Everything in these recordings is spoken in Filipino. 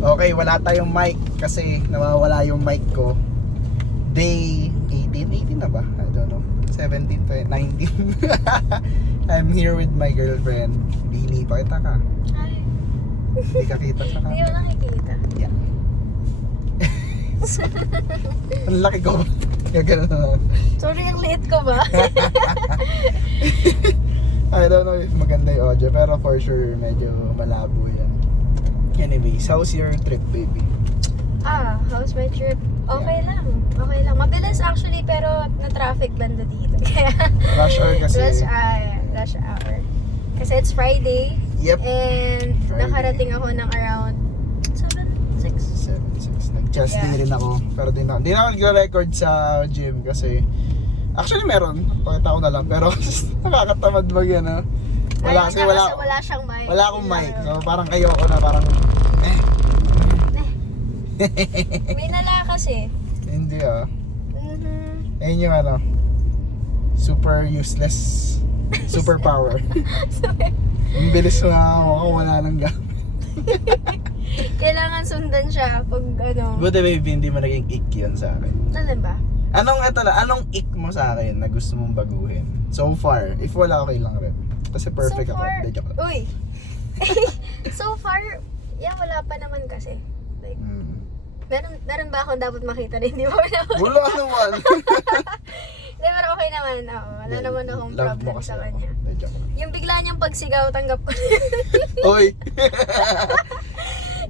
Okay, wala tayong mic kasi nawawala yung mic ko. Day 18 na ba? I don't know. 17 to 19. I'm here with my girlfriend. Bini, pakita ka. Hi. Hindi ka kita sa Hindi ko nakikita. Yeah. Ang laki ko. Yung ganun na. Sorry, ang liit ko ba? I don't know if maganda yung audio, pero for sure medyo malabo yan. Anyways, how's your trip, baby? How's my trip? Okay lang. Okay lang. Mabilis actually, pero na-traffic banda dito. Kaya, Rush hour kasi. rush hour. Kasi it's Friday. Yep. And Friday. nakarating ako ng around 7, 6. 7, 6. Nag-chest day rin ako. Pero di na ako nag-record sa gym kasi actually meron. Pakita ko na lang. Pero nakakatamad mag yan, ha? Wala kasi Wala siyang mic. wala akong mic. So parang ayoko na, parang May nala kasi. hindi Mhm. Ayun yung super useless superpower. Ang bilis na ako, wala nang gamit. Kailangan sundan siya pag Buti baby, hindi mo naging ick yun sa akin. Alam ba? Anong ick mo sa akin na gusto mong baguhin? So far, if wala, okay lang rin. Kasi perfect So far, ako. Hindi, joke lang. Uy. So far, wala pa naman kasi. Like, meron ba akong dapat makita na hindi mo naman? Wala naman. Hindi, pero okay naman. Oo, wala naman akong Love mo problem kasi sa ako. kanya. Hindi, joke lang. Yung bigla niyang pagsigaw, tanggap ko. Oy!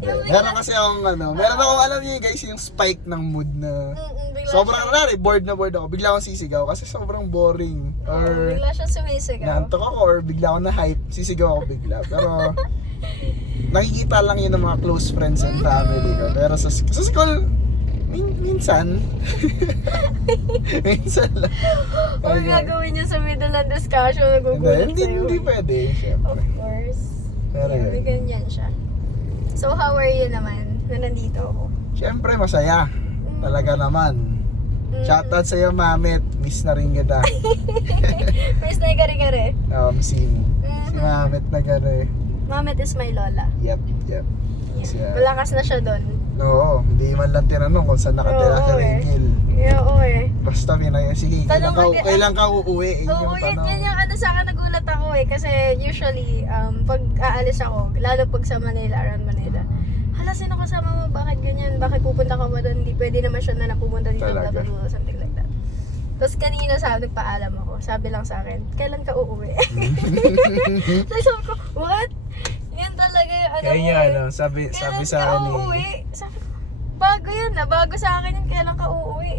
Yung bigla- Meron kasi akong meron akong alam niyo guys, yung spike ng mood na bigla sobrang bored na bored ako. Bigla akong sisigaw kasi sobrang boring. Or bigla siya sumisigaw. naantok ako or bigla ako na hype, sisigaw ako bigla. Pero nakikita lang yun ng mga close friends and family ko. Pero sa school, minsan. Minsan lang. Or Okay. gagawin niya sa middle ng discussion, Hindi, nagugulat hindi, sa'yo. hindi pwede, Of syempre. course. Pero May yun. ganyan siya. So, how are you naman na nandito ako? Syempre, masaya. Talaga naman. Shoutout sa'yo, Mamit. Miss na rin kita. Miss na yung kare-kare. Si Mamit na gano'n. Mamit is my lola. Yep. Siya. Malakas na siya doon. Oo, hindi man lang tinanong kung saan nakatira sa Oo, eh. Ringil. Oo eh. Basta sige, Tanong kailan ka uuwi? Yun Oo, yung tanong. yan yung sa akin nagulat ako eh. Kasi usually, pag aalis ako, lalo pag sa Manila, around Manila, hala, sino kasama mo? Bakit ganyan? Bakit pupunta ka ba doon? Hindi pwede naman siya na napupunta dito. Talaga. Blah, blah, blah, something like that. Tapos kanina nagpaalam ako. Sabi lang sa akin, kailan ka uuwi? So sabi ko, what? Yan talaga yung Kaya sabi kailan sa ka akin uuwi? Sabi ko, bago yan na. Bago sa akin yung kailan ka uuwi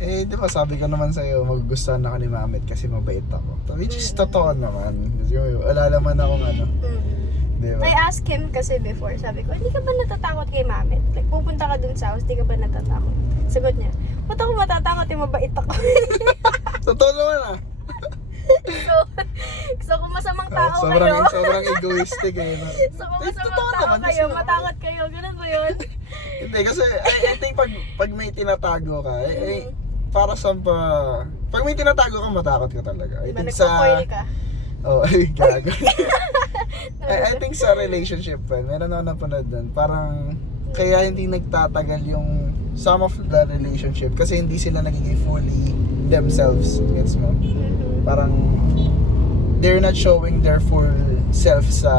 eh. di ba sabi ko naman sa'yo, magugustuhan ako ni Mamit kasi mabait ako. Which is totoo naman. Kasi wala naman akong di ba? I asked him kasi before, sabi ko, hindi ka ba natatakot kay Mamit? Like, pupunta ka dun sa house, hindi ka ba natatakot? Sagot niya, ba't ako matatakot? Mabait ako. Totoo naman so kung masamang tao sobrang kayo, sobrang egoistic eh. so kung Totoo masamang tao naman, kayo, kasi- matakot kayo, ganun ba yun? Hindi kasi I think pag may tinatago ka, para sa pag may tinatago ka, matakot ka talaga. I Diba, think sa nagpo-foil ka? Oh, ay gago. I think sa relationship, meron ako napanood doon. Parang kaya hindi nagtatagal yung some of the relationship kasi hindi sila nagiging fully themselves. Gets mo? Parang they're not showing their full self sa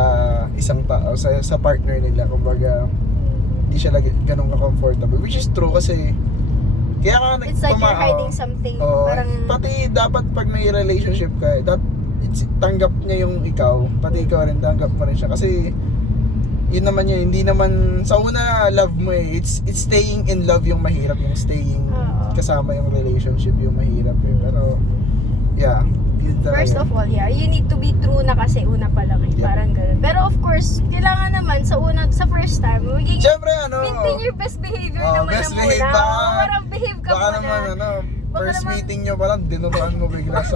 isang tao, sa partner nila. Kumbaga, hindi siya ganun ka-comfortable. Which is true kasi kaya ka It's like you're hiding something. Oo, Parang, pati dapat pag may relationship ka, tanggap niya yung ikaw, pati ikaw rin tanggap mo rin siya kasi yun naman yun, hindi naman sa una love mo eh, it's staying in love yung mahirap, yung staying kasama yung relationship yung mahirap eh. Pero yeah, yun talaga. first of all, you need to be true na kasi una pa lang eh. Yep. Parang ganun. Pero of course, kailangan naman sa first time, magiging Siyempre maintain your best behavior Oh, naman best na behave muna. ba? Parang behave ka baka muna. naman Baka first naman- meeting nyo pa lang, dinuruan mo bigla sa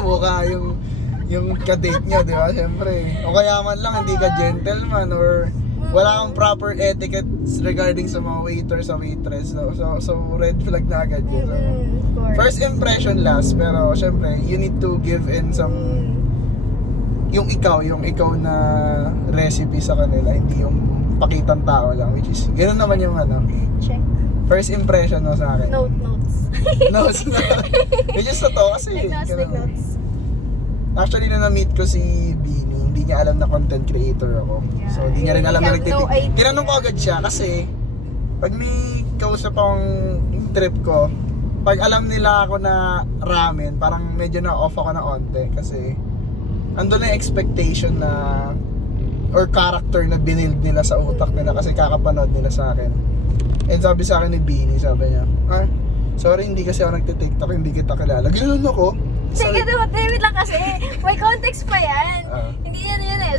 mukha yung ka-date nyo, di ba? Siyempre. O kaya man lang, hindi ka gentleman or wala kang proper etiquette regarding sa mga waiter, sa waitress. So red flag na agad yun. So, Of course. first impression last, pero syempre, you need to give in some yung ikaw na recipe sa kanila, hindi yung pakitang tao lang, which is, gano'n naman yung Check. first impression mo sa akin. Notes. Notes na. Which is totoo kasi. Take notes, ganun. take notes. Actually, na na-meet ko si Beanie, hindi niya alam na content creator ako. Yeah, So, hindi niya rin alam I na have no nagtitik. idea. Tinanong ko agad siya kasi pag may kausap akong trip ko, pag alam nila ako na ramen, parang medyo na-off ako na onte kasi andun na yung expectation na or character na binild nila sa utak nila kasi kakapanood nila sa akin. And sabi sa akin ni Beanie, sabi niya, sorry, hindi kasi ako nagtitiktok, hindi kita kilala. Ganoon ako. Sige, wait lang kasi. May context pa yan. Hindi yan yun eh.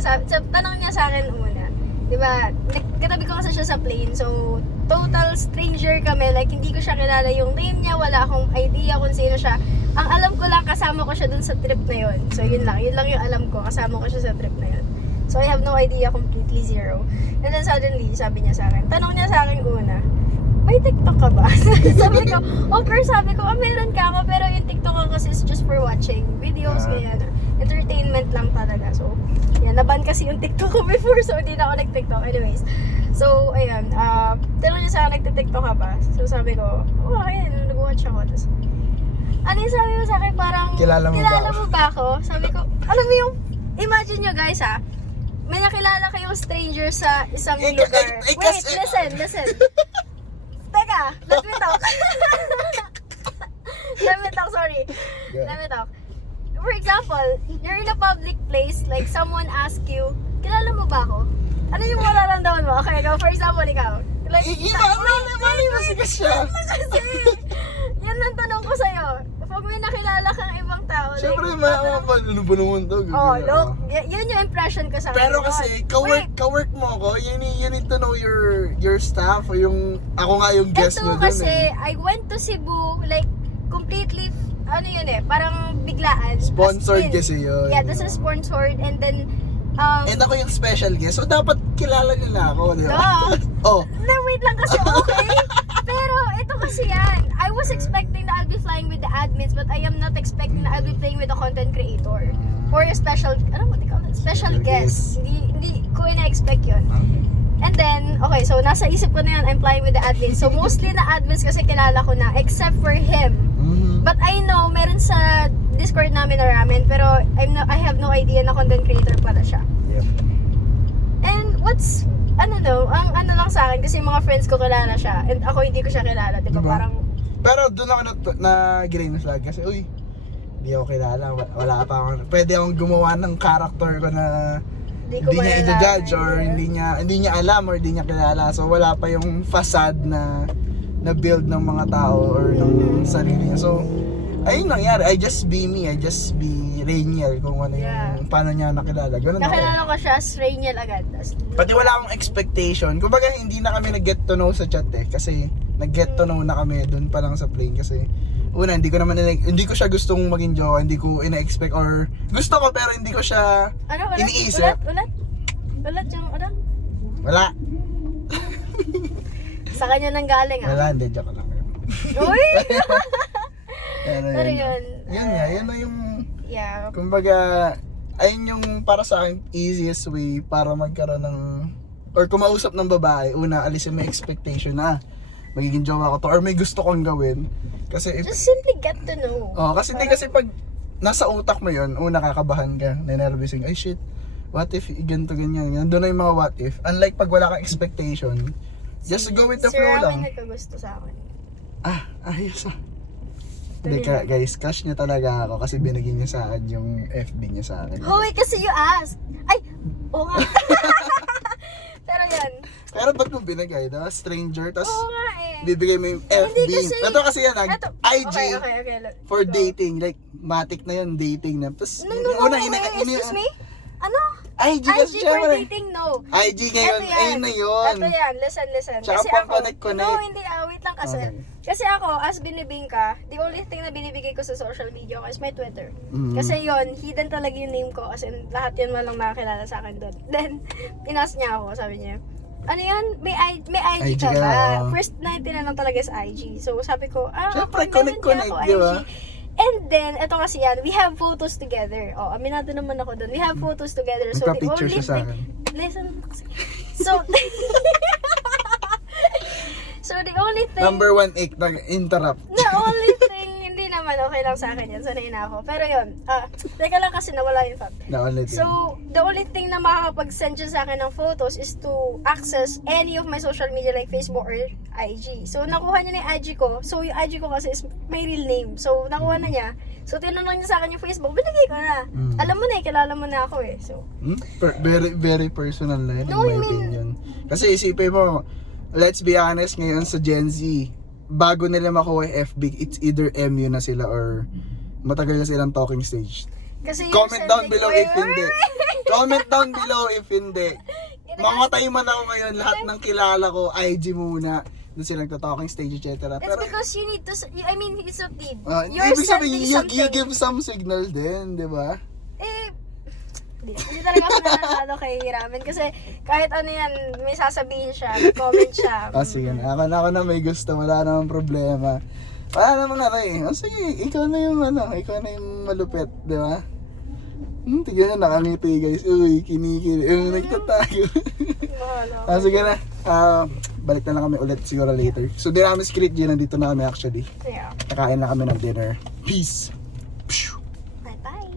Tanong niya sa akin una. Diba, katabi ko kasi siya sa plane. So, total stranger kami. Like, hindi ko siya kilala yung name niya. Wala akong idea kung sino siya. Ang alam ko lang, kasama ko siya dun sa trip na yun. So, yun lang. Yun lang yung alam ko. Kasama ko siya sa trip na yun. So, I have no idea, completely zero. And then suddenly, sabi niya sa akin, tanong niya sa akin una, may TikTok ka ba? Sabi ko, pero sabi ko, meron ka ako, pero yung TikTok ko kasi is just for watching videos, kaya entertainment lang talaga. So, yan, naban kasi yung TikTok ko before, so hindi na ako nag-TikTok. Anyways, so, ayun, tanong niya sa akin, nagtitiktok ka ba? So, sabi ko, ayun, nag-watch ako. Tapos, ano yung sabi mo sa akin, parang, Kilala mo ba ako? Sabi ko, alam mo yung, imagine nyo guys may nakilala kayong stranger sa isang lugar. Wait, listen. Teka, let me talk. Sorry. Yeah. Let me talk. For example, you're in a public place, like someone ask you, kilala mo ba ako? Ano yung mararamdaman mo? Okay, go. For example, ikaw. Like, Mali mo siya. kasi, yan ang tanong ko sa'yo. Pag may nakilala kang ibang tao, Siyempre, like, ano ba naman to? look, yun yung impression ko sa akin. Pero kasi, ka-work mo ako, you need to know your staff, o yung, ako nga yung guest Ito nyo dun kasi, eh. I went to Cebu, like, completely, parang biglaan. Sponsored As in, kasi yun. Yeah, this is sponsored, and then, And ako yung special guest, so dapat kilala nila ako, di ba? Oh. No, wait lang kasi, okay? Pero, ito kasi yan. I was expecting na I'll be flying with the admins, but I am not expecting na I'll be playing with a content creator. Or a special, special guest. Hindi ko ina-expect yun. And then, okay, so nasa isip ko na yun, I'm flying with the admins. So mostly na admins kasi kilala ko na, except for him. But I know, meron sa Discord namin na ramen, pero I have no idea na content creator pala siya. Yep. And ang ano lang sa akin, kasi mga friends ko kilala siya, and ako hindi ko siya kilala, di ba? Diba? Parang, Pero doon ako na-grain na flag kasi, hindi ako kilala, wala pa ako. Pwede akong gumawa ng character ko na hindi ko hindi niya malalaman. i-judge or hindi niya alam or hindi niya kilala. So wala pa yung facade na build ng mga tao or ng sarili niya. So ayun nangyari. I just be me. I just be Rainiel kung ano yung paano niya nakilala. Ganun Nakilala ako. ko siya as Rainiel agad. Pati wala akong expectation. Kumbaga hindi na kami nag-get to know sa chat eh. Kasi nag-get to know na kami doon pa lang sa plane. Kasi una, hindi ko siya gustong maging jowa. Hindi ko ina-expect or gusto ko pero hindi ko siya iniisip. Ulat yung, Wala. Sa kanya nang galing Wala, hindi. Joke lang. Uy! Pero yun. Yun na yung, Yeah. kumbaga, ayun yung para sa akin easiest way para magkaroon ng, or kumausap ng babae, una, alisin mo yung expectation na magiging jowa ko to, or may gusto kong gawin. Kasi, Just simply get to know. kasi hindi kasi pag nasa utak mo yun, una kakabahan ka, ninervousin, ay shit, what if ganito ganyan, doon na yung mga what if. Unlike pag wala kang expectation, just go with the flow lang. Si nagkagusto sa akin. Ayos ah. Hindi ka, guys, cash niya talaga ako kasi binigyan niya sa akin yung FB niya sa akin. Hoy, kasi you asked. Ay, oo nga. Pero yan. Pero ba't mo binigay? Diba? Stranger, tapos Oo nga eh. bibigay mo yung FB. Hindi kasi- Ito kasi yan, IG Okay. for Go. dating. Like, matic na yun, dating na. Tapos, No, excuse me? Ano? IG kasi IG for syempre. dating, no. IG ngayon, Ito yan. ayun na yun. Ito yan, listen. Tsaka Kasi pang ako, connect. no, hindi, wait lang kasi. Okay. Kasi ako, as binibing ka, the only thing na binibigay ko sa social media ko is my Twitter. Mhm. Kasi yon hidden talaga yung name ko. As in, lahat yun walang nakakilala sa akin doon. Then, inas niya ako, sabi niya, ano yan? May IG ka IG ka, ba? oo. First na tinanong talaga is IG. So, sabi ko, Siyempre, meron connect, ako di ba? IG. And then, eto kasi yan, we have photos together. Aminado naman ako doon. We have photos together. So, the Nagpa-picture only siya sa thing... akin. Listen kasi. So, Pero the only thing, Number 1 ick, nag-interrupt. the only thing, hindi naman okay lang sa akin yan. Sanay na ako. Pero yun, teka lang kasi nawala yung thought. The only thing. So, the only thing na makakapag-send siya sa akin ng photos is to access any of my social media like Facebook or IG. So, nakuha niya na yung IG ko. So, yung IG ko kasi is my real name. So, nakuha na niya. So, tinanong niya sa akin yung Facebook. Binigay ko na. Alam mo na kilala mo na ako eh. So, Very, very personal na yun, No, in my I mean- opinion. Kasi isipin mo, let's be honest, ngayon sa Gen Z, bago nila makuha yung FB, it's either MU na sila or matagal na silang talking stage. kasi yung Comment down sending- below Wait, if hindi. Comment down below if hindi. Mamatay man ako ngayon, lahat ng kilala ko, IG muna. Doon silang talking stage, etc. That's Pero, because you need to, I mean, it's a need. ibig sabihin, you something. give some signal din, di ba? Hindi talaga ako nananalo kay Ramen kasi kahit ano yan, may sasabihin siya, may comment siya. Sige na, ako na may gusto, wala namang problema. Wala namang sige, ikaw na yung malupit, di ba? Tignan nyo, nakangiti guys. Uy, kinikili. Nagtatago. Bahala. Sige na. Balik na lang kami ulit siguro later. So, di namin script yun. Nandito na kami actually. Yeah. Nakain na kami ng dinner. Peace! Bye-bye.